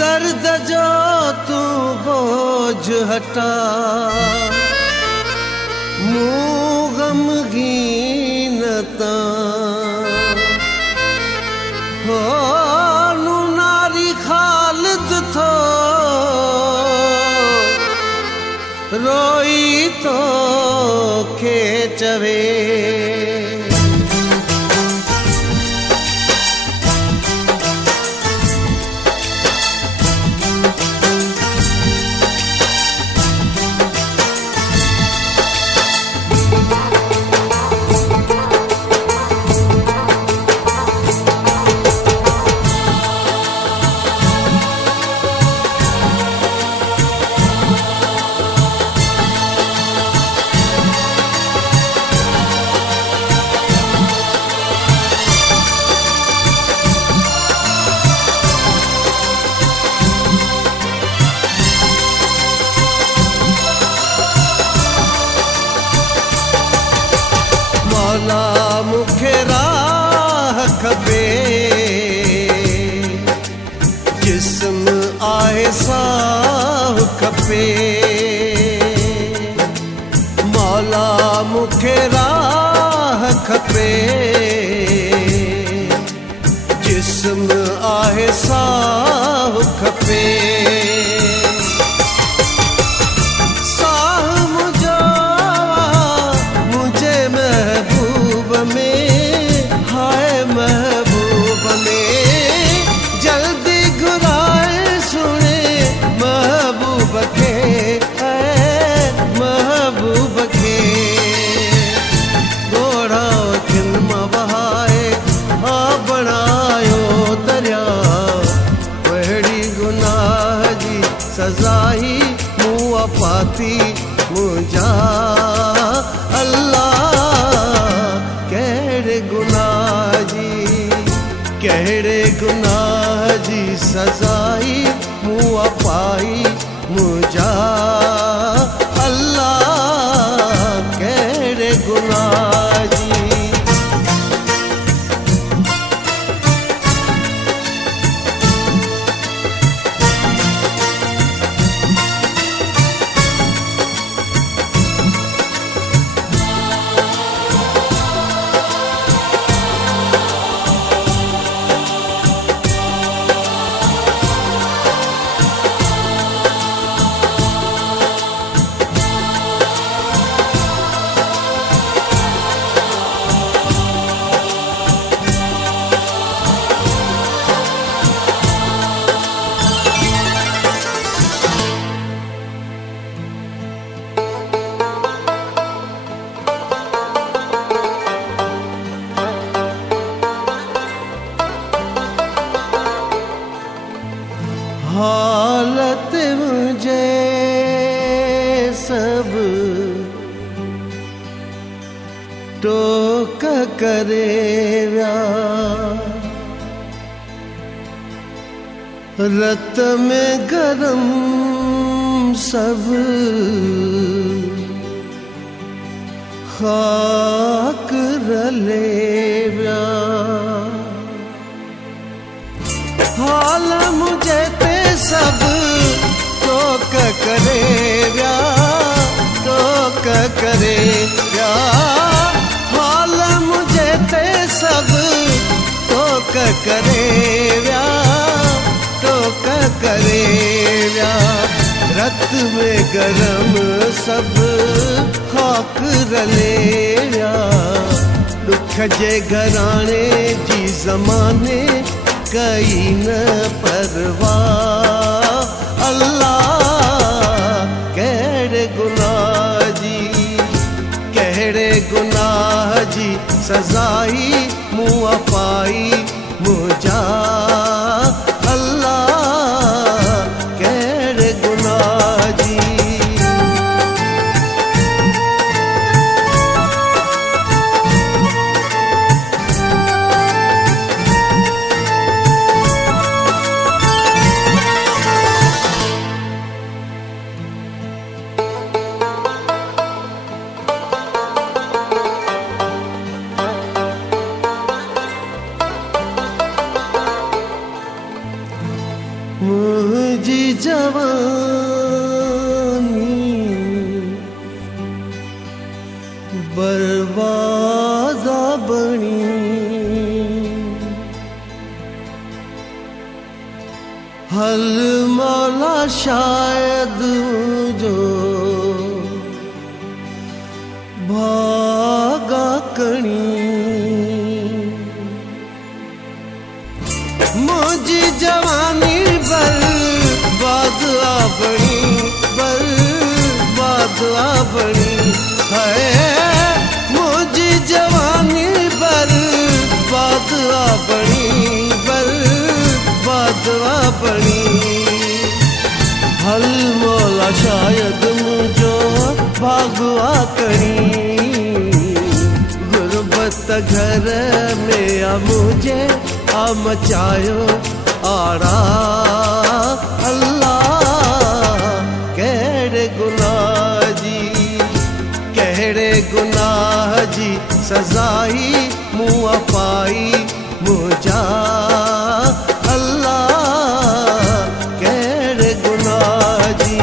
दर्द जो तू बोझ हटा, मुँह गमगीन हो नू नारी खालिद थो रोई तो खे चवे। मौला मुखे राह खपे, जिस्म आहे साह खपे। मौला मुखे राह खपे, जिस्म आहे साह खपे। सजाई मुआ पाती मुझा अल्लाह केड़े गुनाह जी सजाई मुआ पाई मुझा अल्लाह केड़े गुनाह जी। हालत मुझे सब टोक करे व्या, रत में गरम सब खाक रले व्या। हाल मुझे ते सब टोक करे व्या, टोक करे व्या। हाल मुझे ते सब टोक करे व्या, टोक करे व्या। रत में गरम सब खाक रले व्या। दुख जे घराने जी ज़माने कई न परवाह अल्लाह केड़े गुनाह जी सजाई मुआ पाई मुझा अल्लाह केड़े गुनाह जी। मुझे मुझी जवानी बर्बादा बनी हल मौला शायद जो भागा कणी मुझी जवानी बर्बाद बनी बर्बाद बनी है मुझी जवानी बर्बाद बनी बर्बाद बनी हल मौला शायद मुझो भागवा करी गुरबत घर में आ मुझे आ मचायो आड़ा अल्लाह केड़े गुनाह जी सजाई मुआ पाई मुझा अल्लाह केड़े गुनाह जी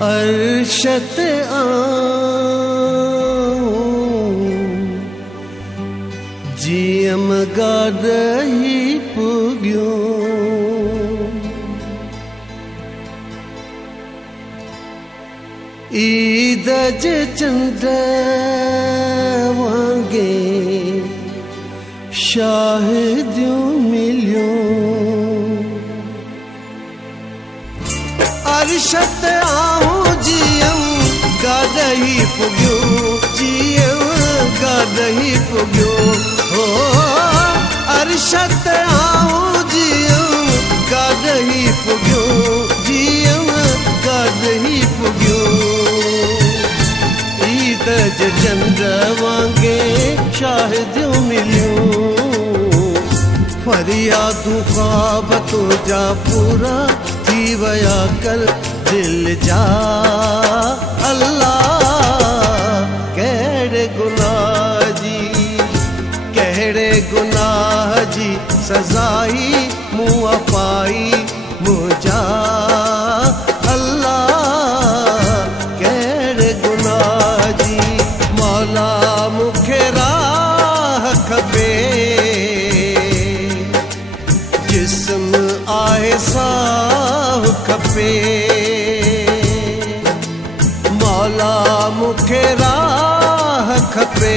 अर्शत जियम गादही पुग्यो ईद जे चंद वांगे शाहिदियों मिलियो अर्शत जियम गादही पुग्यो जियम गादही पुग्यो हो अर्शत जियम गादही पुग्यो जियम गादही पुग्यो ईद जे चंद्र वांगे शाहिदियों मिलियो फरियादू ख्वाब तुझा पूरा थी वया कल दिल जा अल्लाह केड़े गुनाह जी सजाई मुआ पाई मुझा अल्लाह केड़े गुनाह जी मौला मुखे राह खपे जिस्म आए साह खपे मौला मुखे राह खपे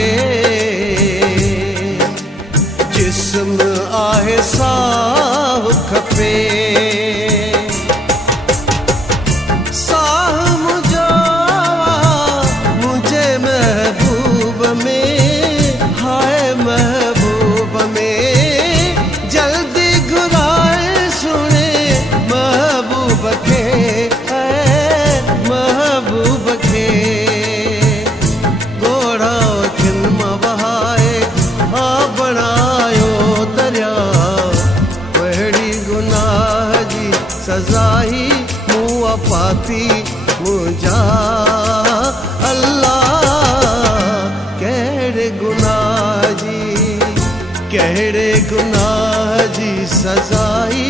जिस्म आहे साह खपे साह मुझो मुझे महबूब में हाय महबूब में जल्दी घुराए सुने महबूब के महबूब के गोड़ा खिन बहाए आ बनायो दरिया वहड़ी गुनाह जी सजाई मुआ पाती मुझा अल्लाह केड़े गुनाह जी सजाई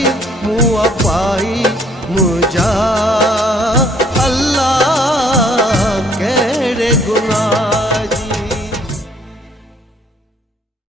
मुआ पाई मुझा